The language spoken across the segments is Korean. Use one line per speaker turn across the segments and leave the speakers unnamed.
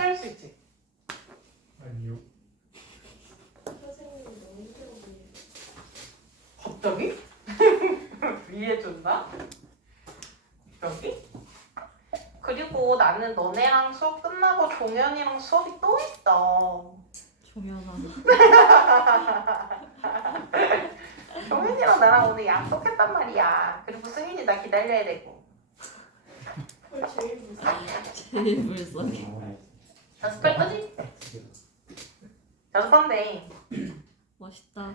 할 수 있지.
아니요.
선생님이 너무 힘들어 보이네.
갑자기? 이해해준다? 갑자기? 그리고 나는 너네랑 수업 끝나고 종현이랑 수업이 또 있어.
종현아.
종현이랑 나랑 오늘 약속했단 말이야. 그리고 승인이 나 기다려야 되고.
그걸 제일 무서워.
제일 불쌍해.
연습할 거지? 연습하면 돼.
멋있다.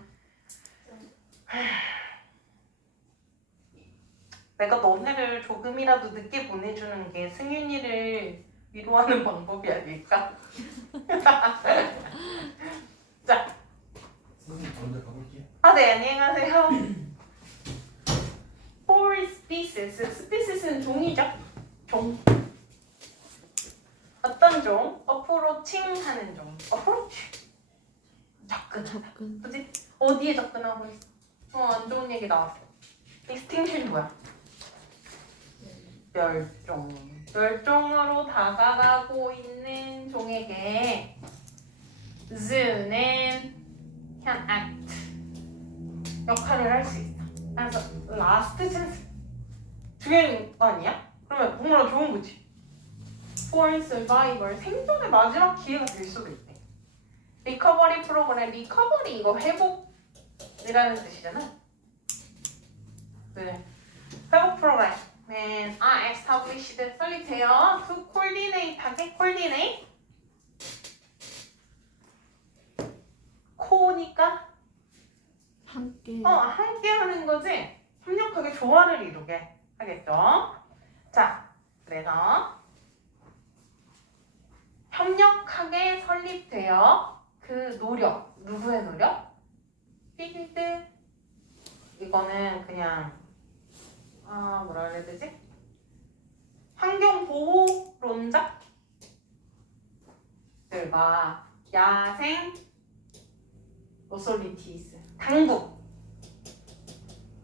내가 너네를 조금이라도 늦게 보내주는 게 승윤이를 위로하는 방법이 아닐까? 자,
선생님 먼저 가볼게요.
아, 네, 안녕히 가세요. For species, species는 종이죠. 종. 어떤 종? approaching 하는 종. approach. 접근.
접근.
그지? 어디에 접근하고 있어? 어, 안 좋은 얘기 나왔어. extinction이 뭐야? 멸종. 멸종으로 다가가고 있는 종에게 zoo는 can act 역할을 할 수 있어. 그래서 last chance 중요한 거 아니야? 그러면 동물은 좋은 거지. For survival 생존의 마지막 기회가 될 수도 있대. 리커버리 프로그램 리커버리 이거 회복이라는 뜻이잖아. 네. 회복 프로그램은 are established 설립돼요. to coordinate 하게 coordinate 코니까
함께.
어 함께 하는 거지 협력하게 조화를 이루게 하겠죠. 자 그래서 협력하게 설립되어 그 노력 누구의 노력? 필드 이거는 그냥 아 뭐라 그래야 되지? 환경 보호론자들과 야생 오솔리티스 당국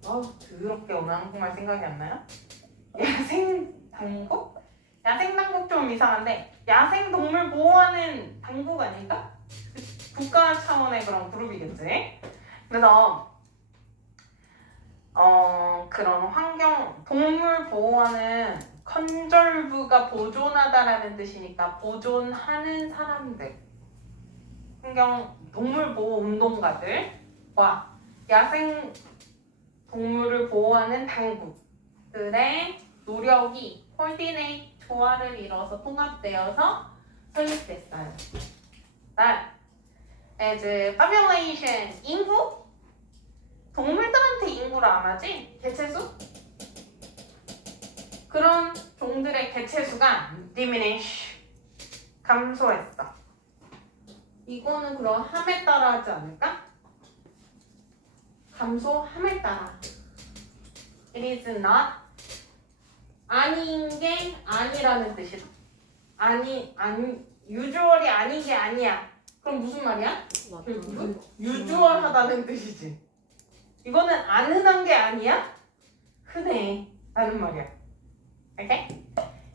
어 더럽게 오늘 한국말 생각이 안 나요? 야생 당국? 야생 당국 좀 이상한데 야생 동물 보호하는 당국 아닐까? 국가 차원의 그런 그룹이겠지. 그래서 어 그런 환경 동물 보호하는 컨절브가 보존하다라는 뜻이니까 보존하는 사람들 환경 동물 보호 운동가들과 야생 동물을 보호하는 당국들의 노력이 콜디네이트 조화를 이뤄서 통합되어서 설립됐어요. 날 as population 인구 동물들한테 인구를 안 하지 개체수 그런 종들의 개체수가 diminish 감소했어. 이거는 그럼 함에 따라 하지 않을까? 감소함에 따라. It is not 아닌 게 아니라는 뜻이다. 아니 아니 유주얼이 아닌 게 아니야. 그럼 무슨 말이야? 결국은 유주얼하다는 뜻이지. 이거는 안 흔한 게 아니야? 흔해. 라는 말이야. 오케이?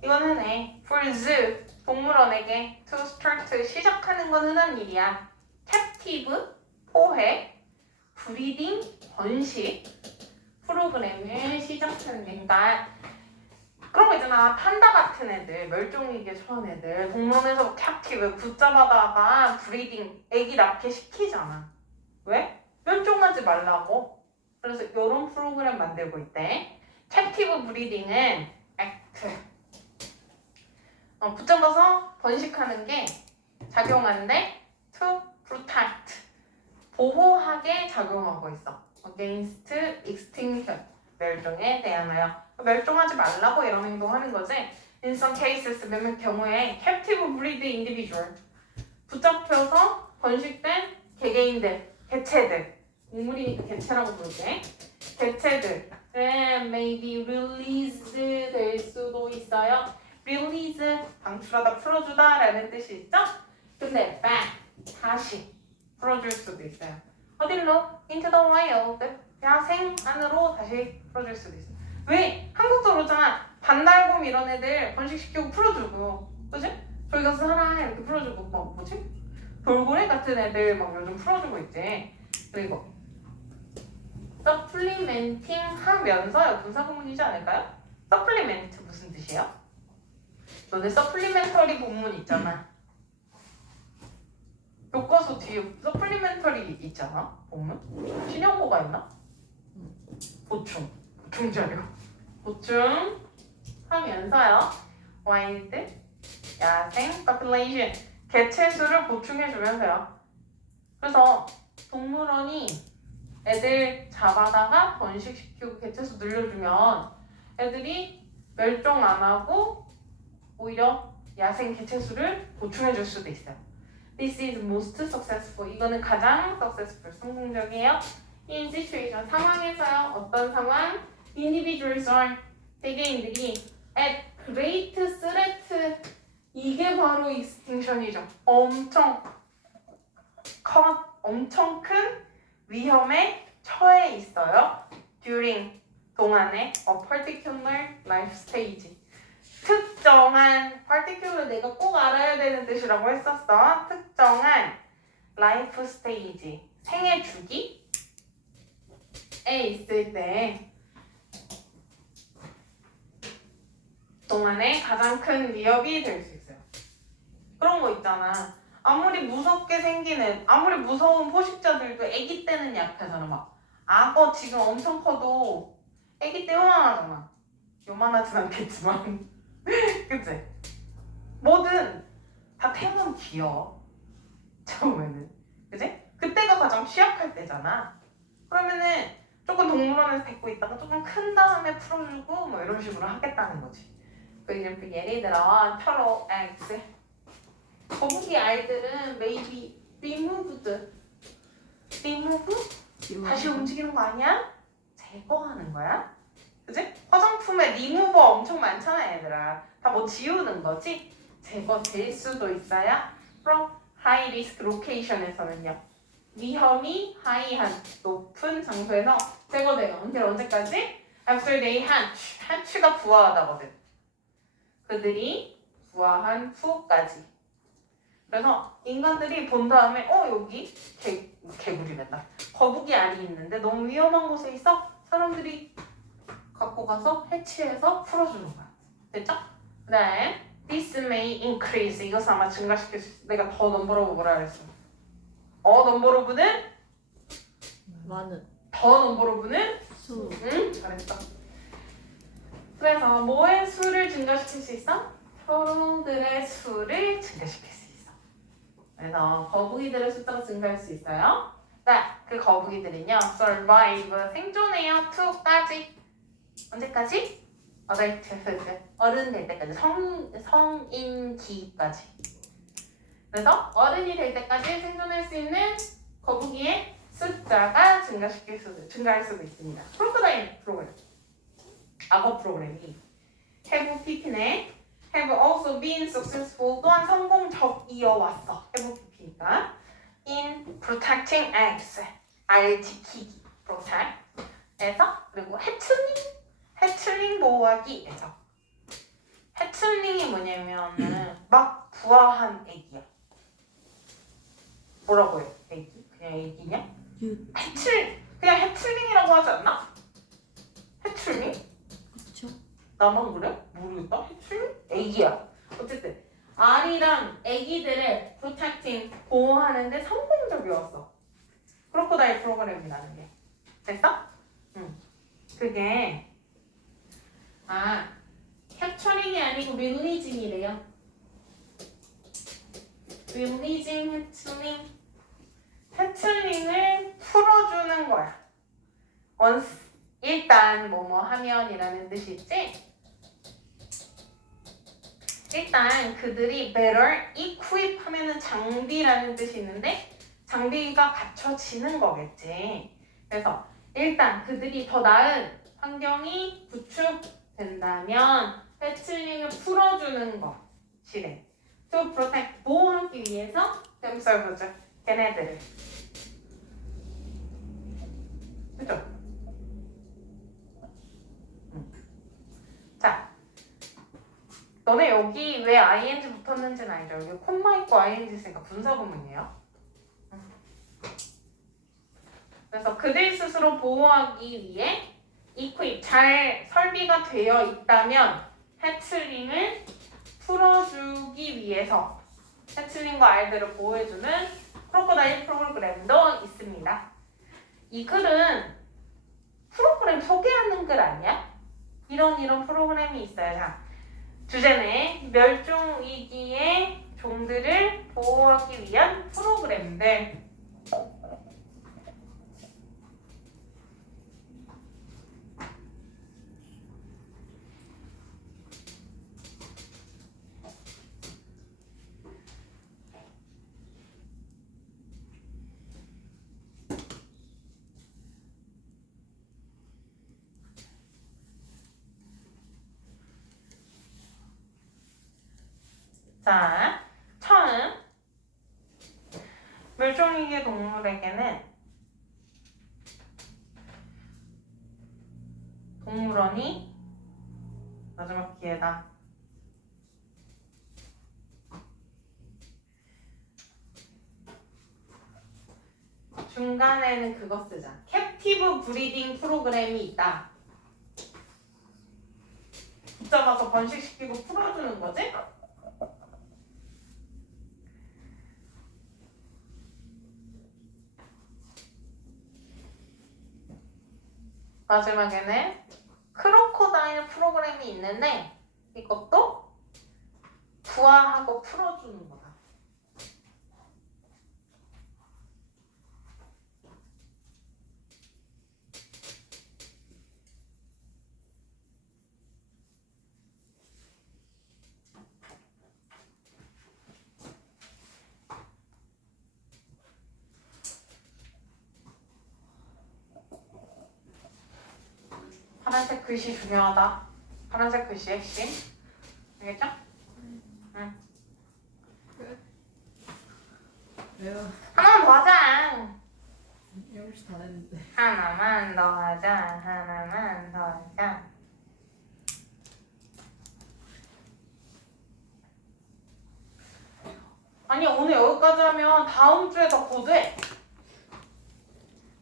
이건 흔해. For zoo, 동물원에게 to start, 시작하는 건 흔한 일이야. captive, 포획, 브리딩, 번식 프로그램을 시작하는 게 그러니까 그런 거 있잖아. 판다 같은 애들, 멸종위기에 처한 애들, 동물원에서 captive 붙잡아다가 브리딩, 애기 낳게 시키잖아. 왜? 멸종하지 말라고. 그래서 이런 프로그램 만들고 있대. captive 브리딩은 act. 어, 붙잡아서 번식하는 게 작용하는데 to protect. 보호하게 작용하고 있어. against extinction. 멸종에 대하여. 멸종하지 말라고 이런 행동하는 거지. In some cases, 몇몇 경우에 captive breed individual. 붙잡혀서 번식된 개개인들, 개체들. 동물이니까 개체라고 부르게. 개체들. may be released 될 수도 있어요. release, 방출하다, 풀어주다 라는 뜻이 있죠? 근데 back, 다시 풀어줄 수도 있어요. 어딜로? into the wild. 야생 안으로 다시 풀어줄 수도 있어. 왜? 한국도 그렇잖아. 반달곰 이런 애들 번식시키고 풀어주고, 그지? 저기가 살아 이렇게 풀어주고 막 뭐지? 돌고래 같은 애들 막 요즘 풀어주고 있지. 그리고 서플리멘팅 하면서요 분사 구문이지 않을까요? 서플리멘트 무슨 뜻이에요? 너네 서플리멘터리 본문 있잖아. 교과서 뒤에 서플리멘터리 있잖아. 본문? 신형고가 있나? 보충. 자료. 보충 하면서요. 와일드, 야생, population 개체 수를 보충해 주면서요. 그래서 동물원이 애들 잡아다가 번식시키고 개체 수 늘려주면 애들이 멸종 안 하고 오히려 야생 개체 수를 보충해 줄 수도 있어요. This is most successful. 이거는 가장 successful, 성공적이에요. In situation, 상황에서요. 어떤 상황? Individuals are 세계인들이 at great threat. 이게 바로 extinction이죠. 엄청 커, 엄청 큰 위험에 처해 있어요. During 동안에 a particular life stage. 특정한 particular 내가 꼭 알아야 되는 뜻이라고 했었어. 특정한 life stage 생애 주기에 있을 때 동안에 가장 큰 위협이 될 수 있어요. 그런 거 있잖아. 아무리 무섭게 생기는 아무리 무서운 포식자들도 아기 때는 약하잖아. 막 악어 지금 엄청 커도 아기 때 요만하잖아. 요만하진 않겠지만 그치? 뭐든 다 태우면 귀여워. 처음에는. 그치? 그때가 가장 취약할 때잖아. 그러면은 조금 동물원에서 데리고 있다가 조금 큰 다음에 풀어주고 뭐 이런 식으로 하겠다는 거지. 그그 예를 들어 터로 eggs 거북이 알들은 maybe removed remove 다시 움직이는 거 아니야? 제거하는 거야? 그지? 화장품에 리무버 엄청 많잖아 얘들아. 다 뭐 지우는 거지? 제거될 수도 있어요. 그럼 high risk location에서는요. 위험이 하이한 높은 장소에서 제거돼요. 언제 언제까지? after they hatch. hatch가 부화하다거든 그들이 부화한 후까지. 그래서 인간들이 본 다음에 어 여기 개, 개구리랬다 거북이 알이 있는데 너무 위험한 곳에 있어? 사람들이 갖고 가서 해치해서 풀어주는 거야. 됐죠? 그 다음에 This may increase. 이것은 아마 증가시킬 수 있어. 내가 더 넘버 오브 뭐라 그랬어? 어 넘버 오브는?
많은.
더 넘버 오브는?
수.
응 잘했어 그래서 뭐의 수를 증가시킬 수 있어? 초롱들의 수를 증가시킬 수 있어. 그래서 거북이들의 숫자가 증가할 수 있어요. 네, 그 거북이들은요 survive 생존해요 to까지. 언제까지? adulthood. 어른 될 때까지. 성, 성인기까지. 그래서 어른이 될 때까지 생존할 수 있는 거북이의 숫자가 증가시킬 수, 증가할 수도 있습니다. 크로커다일 프로그램 악어 프로그램이. Have pp네 have also been successful. 또한 성공적이어 왔어. Have pp니까 in protecting eggs. 알 지키기. protect 에서 그리고 해틀링 해틀링 보호하기에서. 해틀링이 뭐냐면은 막 부화한 애기야. 뭐라고 해 애기? 그냥 애기냐?
유.
해틀 그냥 해틀링이라고 하지 않나?
그쵸
나만 그래? 모르겠다. 해틀링 애기야. 어쨌든 알이랑 애기들을 protecting 보호하는데 성공적이었어. 크로코다일 프로그램이라는 게. 됐어? 응. 그게 아 캡처링이 아니고 릴리징이래요. 릴리징 해틀링. 해틀링을 풀어주는 거야. Once 일단 뭐뭐 하면이라는 뜻이 있지 일단 그들이 better equip 하면은 장비라는 뜻이 있는데 장비가 갖춰지는 거겠지. 그래서 일단 그들이 더 나은 환경이 구축된다면 패틀링을 풀어주는 것이래. To protect 보호하기 위해서 themselves 걔네들을. 그죠? 음. 자 너네 여기 왜 ing 붙었는지는 알죠? 여기 콤마 있고 ing 있으니까 분사구문이에요. 음. 그래서 그들 스스로 보호하기 위해 이퀄 잘 설비가 되어 있다면 해틀링을 풀어주기 위해서 해틀링과 알들을 보호해주는 크로커다일 프로그램도 있습니다. 이 글은 프로그램 소개하는 글 아니야? 이런 이런 프로그램이 있어요. 자, 주제는 멸종 위기의 종들을 보호하기 위한 프로그램들. 자, 처음 멸종위기 동물에게는 동물원이 마지막 기회다. 중간에는 그거 쓰자. 캡티브 브리딩 프로그램이 있다. 붙잡아서 번식시키고 풀어주는 거지? 마지막에는 크로코다일 프로그램이 있는데 이것도 부화하고 풀어주는 거다. 파란색 글씨 중요하다. 파란색 글씨 핵심. 알겠죠?
왜요?
하나만 더 하자.
7시 다 됐는데.
하나만 더 하자. 하나만 더 하자. 아니 오늘 여기까지 하면 다음 주에 더 고돼.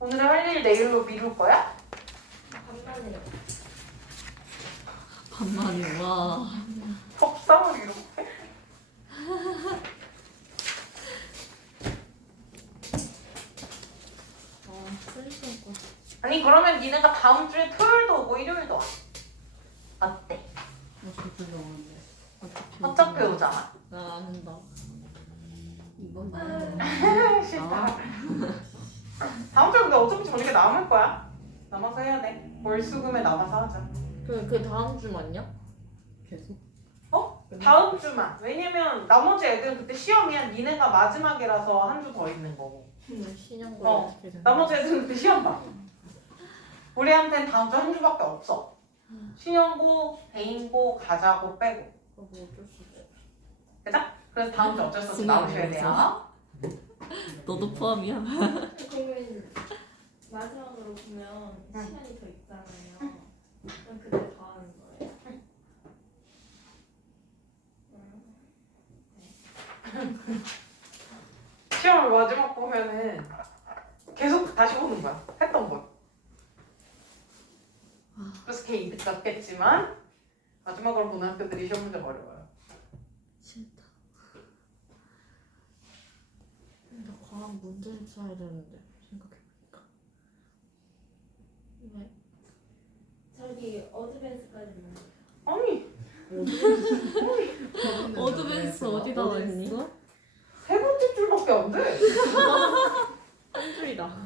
오늘 할일 내일로 미룰 거야?
반만이요.
반만이 와.
법상을 이렇게?
아, 쓰리니까.
아니 그러면 니네가 다음 주에 토요일도 오고 일요일도 와. 어때?
어차피 오는데. 어차피
어차피
오잖아.
오잖아.
나안 한다. 이번
아,
날.
싫다. 다음 주에 근데 어차피 저녁에 남을 거야. 남아서 해야 돼. 월수금에 남아서 하자.
그, 그 다음 주 맞냐? 계속?
어? 다음 주만. 왜냐면 나머지 애들은 그때 시험이야. 니네가 마지막이라서 한 주 더 있는 거고.
신형고
어,
어떻게?
나머지 애들은 그때 시험 봐. 우리한테는 다음 주 한 주밖에 없어. 신형고, 대인고, 가자고 빼고.
그거 뭐 어쩔 수 없어.
그죠? 그래서 다음 주 어쩔 수 없이 나오셔야 돼요.
너도 포함이야?
그러면 마지막으로 보면
응.
시간이 더 있잖아요. 그럼 그때 더 하는 거예요.
시험을 마지막 보면은 계속 다시 보는 거야. 했던 거. 그래서 걔 이득 같겠지만 마지막으로 보는 학교들이 시험 문제가 어려워요.
싫다. 나 과학 문제집 써야 되는데 생각해보니까. 왜?
저기 어드밴스까지는
아니
어드밴스 어디 나와 있니?
세 번째 줄밖에 안 돼.
한 줄이다.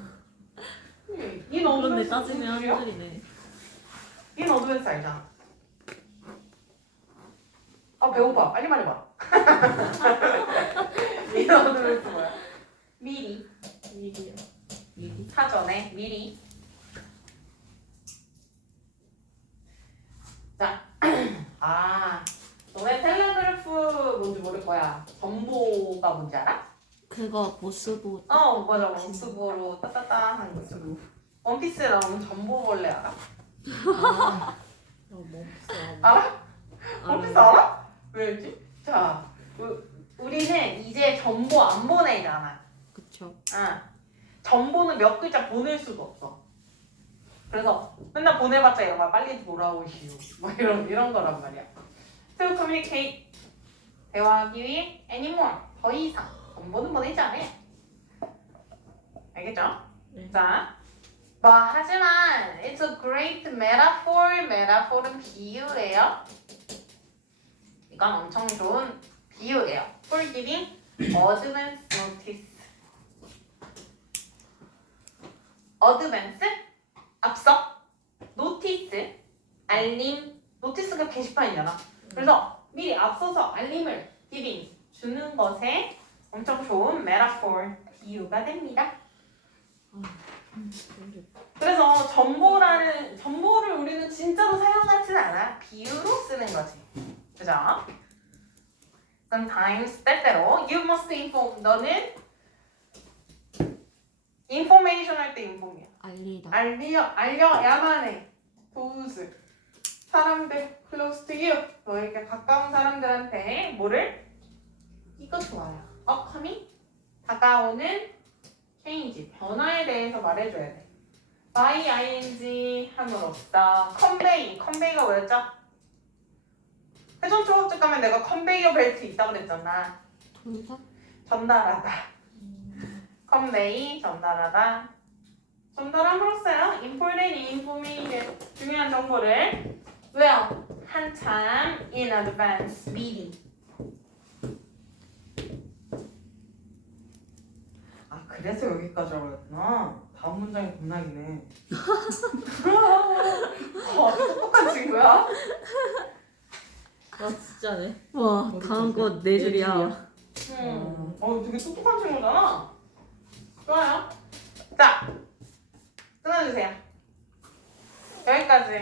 인
그런데
어드밴스
따지면? 한 줄이네.
인 어드밴스 알잖아. 아 배고파. 빨리 말해봐. 인 어드밴스 뭐야? 미리
일이야. 일이?
사전에 미리. 자, 아, 너네 텔레그래프 뭔지 모를 거야. 전보가 뭔지 알아?
그거 보스보
어, 맞아. 원스보로 따따따 하는 거 있어. 원피스에 나오는 전보벌레 알아?
아, 뭐 없어.
알아? 원피스 알아? 왜지? 자, 우, 우리는 이제 정보 안 보내잖아.
그쵸.
아, 정보는 몇 글자 보낼 수가 없어. 그래서 맨날 보내봤자 이런 거 빨리 돌아오시오. 뭐 이런 이런 거란 말이야. To communicate 대화하기 위해 anymore 더 이상 정보는 보내지 않아요. 알겠죠?
네.
자, 뭐 하지만 it's a great metaphor. metaphor은 비유예요. 이건 엄청 좋은 비유예요. For giving advance notice. 어드밴스 앞서 노티스 알림 노티스가 게시판이잖아. 그래서 미리 앞서서 알림을 giving 주는 것에 엄청 좋은 메타포 비유가 됩니다. 그래서 정보라는 정보를 우리는 진짜로 사용하진 않아. 비유로 쓰는 거지. 그죠? Sometimes 때때로. You must inform. 너는 information 할때 inform이야
알리다.
알려 알려야만 해. those 사람들 close to you 너에게 가까운 사람들한테 뭐를 이거 좋아요. upcoming 다가오는 change 변화에 대해서 말해줘야 돼. by ing 함으로써 convey convey가 뭐였죠? 회전 초급적 가면 내가 컨베이어 벨트 있다고 그랬잖아. 전달하다. Convey 전달하다. 전달함으로써요. important information 중요한 정보를 왜요? 한참 in advance 미리. 아 그래서 여기까지라고 했구나. 다음 문장이 겁나기네. 어, 똑똑한 친구야.
아 진짜네.
와 다음 거 네 줄이야.
음. 어, 되게 똑똑한 친구잖아. 좋아요. 자, 끊어주세요. 여기까지.